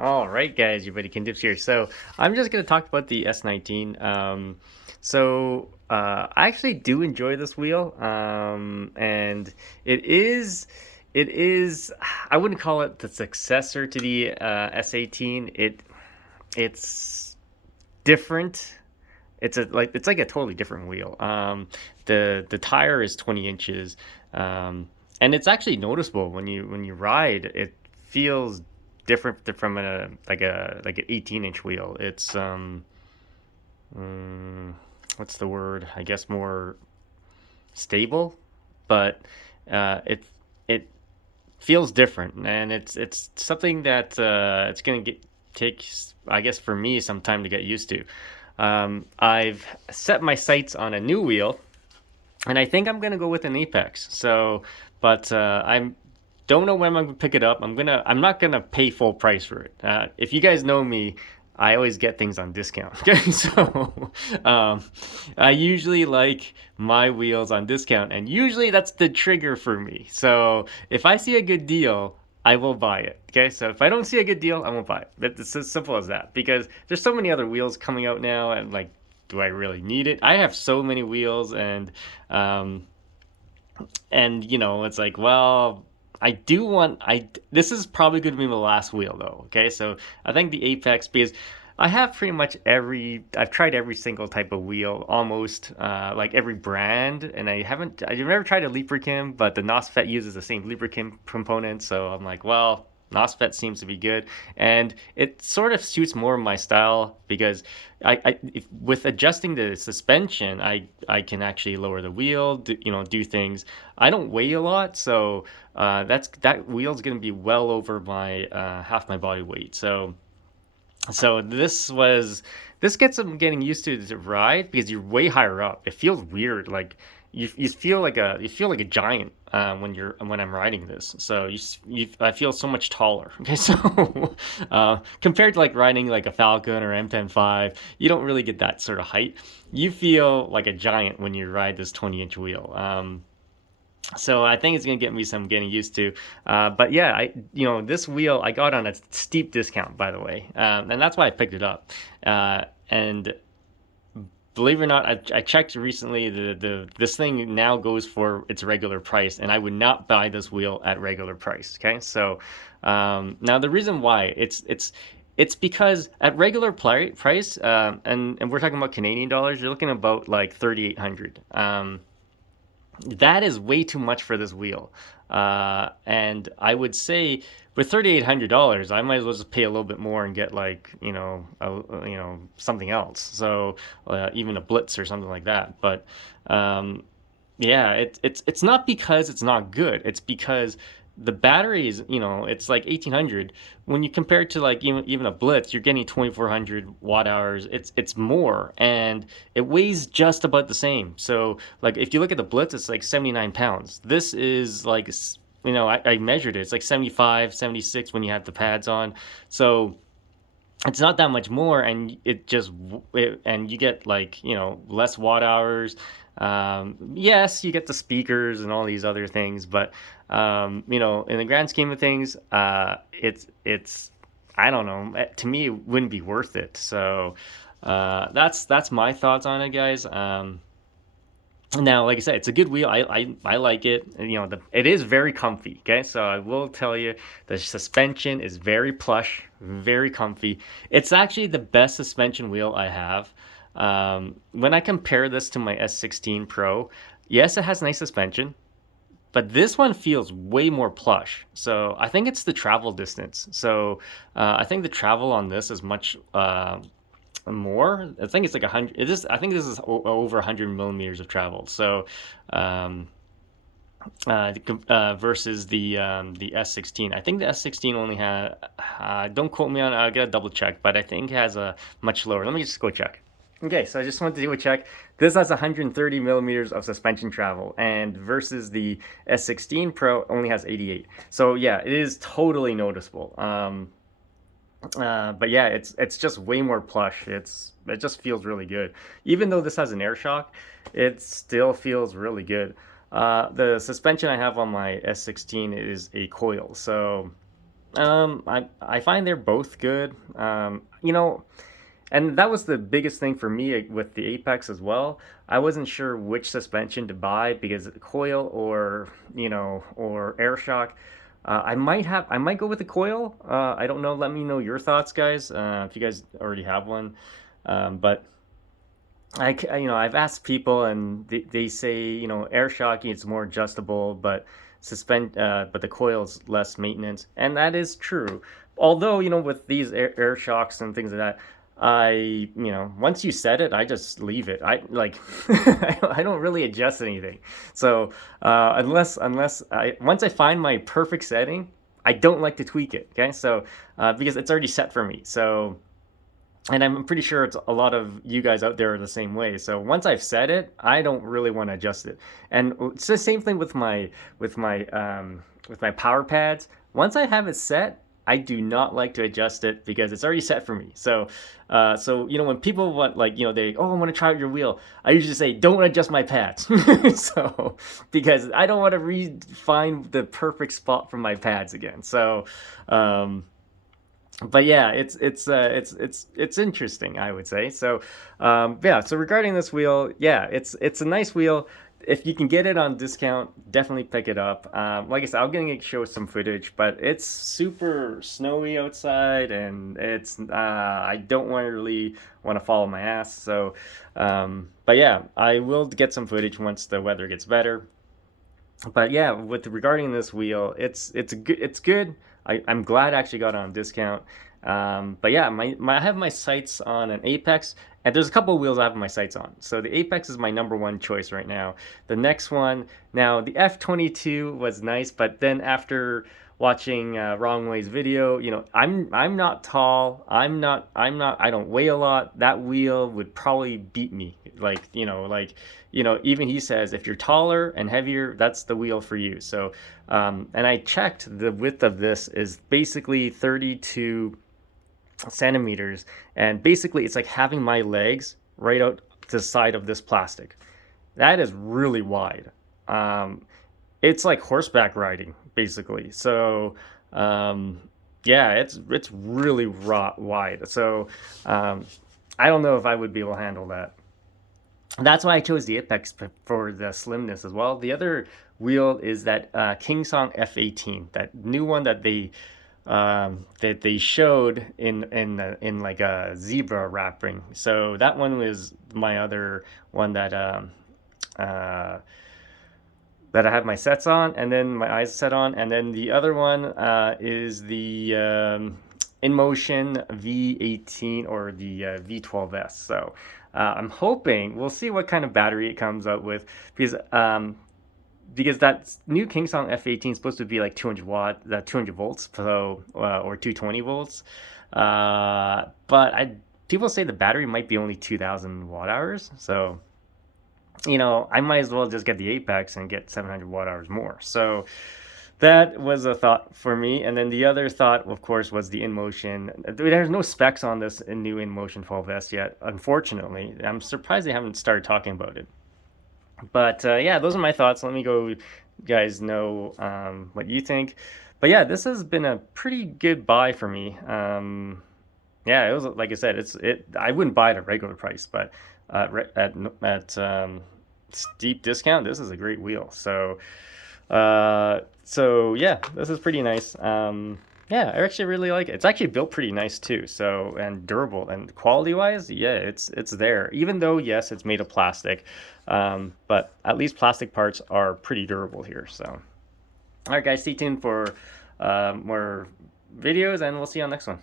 All right, guys, your buddy Ken Dips here. So I'm just gonna talk about the S19. I actually do enjoy this wheel, and it is, it is. I wouldn't call it the successor to the S18. It's different. It's like a totally different wheel. The tire is 20 inches, and it's actually noticeable when you ride. It feels different from like an 18-inch wheel. It's mm, what's the word? I guess more stable, but it it feels different, and it's something that it's gonna get take I guess for me some time to get used to. I've set my sights on a new wheel, and I think I'm gonna go with an Apex. But I'm don't know when I'm gonna pick it up. I'm not gonna pay full price for it. If you guys know me, I always get things on discount. Okay, um, I usually like my wheels on discount, and usually that's the trigger for me. So if I see a good deal, I will buy it. Okay, so if I don't see a good deal, I won't buy it. It's as simple as that. Because there's so many other wheels coming out now, and like, do I really need it? I have so many wheels, um, and it's like, well, I do want I this is probably going to be my last wheel though. Okay, so I think the Apex, because I have pretty much I've tried every single type of wheel almost, like every brand, and I've never tried a lubricant, but the NOSFET uses the same lubricant component, so I'm like, well, NOSFET seems to be good, and it sort of suits more of my style because with adjusting the suspension, I can actually lower the wheel, do things. I don't weigh a lot, so that wheel's gonna be well over my half my body weight. So this gets them getting used to the ride because you're way higher up. It feels weird, like you feel like a giant when I'm riding this. So I feel so much taller. Okay, so compared to like riding like a Falcon or M105, you don't really get that sort of height. You feel like a giant when you ride this 20-inch wheel. So I think it's gonna get me some getting used to. But yeah, this wheel I got on a steep discount, by the way, and that's why I picked it up. And believe it or not, I checked recently. The this thing now goes for its regular price, and I would not buy this wheel at regular price. Okay, so now the reason why it's because at regular price, and we're talking about Canadian dollars, you're looking about like 3,800. That is way too much for this wheel. And I would say with $3,800, I might as well just pay a little bit more and get like, something else. So even a Blitz or something like that. But yeah, it's not because it's not good. It's because the batteries, it's like 1,800. When you compare it to like even a Blitz, you're getting 2,400 watt hours. It's more, and it weighs just about the same. So like if you look at the Blitz, it's like 79 pounds. This is like, I measured it. It's like 75, 76 when you have the pads on. So it's not that much more, and and you get like less watt hours. Yes, you get the speakers and all these other things, but in the grand scheme of things, it's I don't know. To me, it wouldn't be worth it. So that's my thoughts on it, guys. Now, like I said, it's a good wheel. I like it. And, it is very comfy. Okay, so I will tell you, the suspension is very plush, very comfy. It's actually the best suspension wheel I have. When I compare this to my S16 Pro, yes, it has nice suspension, but this one feels way more plush. So I think it's the travel distance. So I think the travel on this is much more. I think it's like 100. I think this is over 100 millimeters of travel. So um, versus the S16. I think the S16 only had. Don't quote me on it. I gotta double check, but I think it has a much lower. Let me just go check. Okay, so I just wanted to do a check. This has 130 millimeters of suspension travel, and versus the S16 Pro only has 88. So yeah, it is totally noticeable. But yeah, it's just way more plush. It just feels really good. Even though this has an air shock, it still feels really good. The suspension I have on my S16 is a coil, so I find they're both good. You know, and that was the biggest thing for me with the Apex as well. I wasn't sure which suspension to buy because coil or or air shock. I might go with the coil. I don't know. Let me know your thoughts, guys. If you guys already have one, but I've asked people and they say, air shocking it's more adjustable, but but the coil's less maintenance, and that is true. Although, with these air shocks and things like that, once you set it, I just leave it. I like, I don't really adjust anything. So, unless once I find my perfect setting, I don't like to tweak it. Okay. So, because it's already set for me. So, and I'm pretty sure it's a lot of you guys out there are the same way. So once I've set it, I don't really want to adjust it. And it's the same thing with my power pads. Once I have it set, I do not like to adjust it because it's already set for me. So, when people want I want to try out your wheel, I usually say don't adjust my pads. So because I don't want to find the perfect spot for my pads again. So. But yeah, it's interesting, I would say. So, yeah. So regarding this wheel, yeah, it's a nice wheel. If you can get it on discount, definitely pick it up. Like I said, I'm gonna show some footage, but it's super snowy outside, and I don't really want to follow my ass. So, but yeah, I will get some footage once the weather gets better. But yeah, with regarding this wheel, it's good. I'm glad I actually got it on discount. But yeah, I have my sights on an Apex, and there's a couple of wheels I have my sights on. So the Apex is my number one choice right now. The next one, now the F22 was nice, but then after watching Wrong Way's video, I'm not tall. I don't weigh a lot. That wheel would probably beat me. Even he says if you're taller and heavier, that's the wheel for you. So, and I checked the width of this is basically 32 centimeters, and basically it's like having my legs right out to the side of this plastic. That is really wide. It's like horseback riding basically. So, yeah, it's really wide. So, I don't know if I would be able to handle that. That's why I chose the Apex for the slimness as well. The other wheel is that Kingsong F18, that new one that they showed in like a zebra wrapping. So that one was my other one uh, that I have my sets on, and then my eyes set on, and then the other one is the inmotion V18 or the V12S. So I'm hoping we'll see what kind of battery it comes out with, because that new Kingsong F18 is supposed to be like 200 volts, so or 220 volts. But people say the battery might be only 2,000 watt hours, so I might as well just get the Apex and get 700 watt hours more. So that was a thought for me. And then the other thought, of course, was the InMotion. There's no specs on this new InMotion 12S yet, unfortunately. I'm surprised they haven't started talking about it. But yeah, those are my thoughts. Let me go, guys, know what you think. But yeah, this has been a pretty good buy for me. Yeah, it was like I said, I wouldn't buy it at regular price, but at steep discount, this is a great wheel. So yeah, this is pretty nice. Yeah, I actually really like it. It's actually built pretty nice too. So, and durable and quality wise, yeah, it's there. Even though yes, it's made of plastic, but at least plastic parts are pretty durable here. So, all right, guys, stay tuned for more videos, and we'll see you on the next one.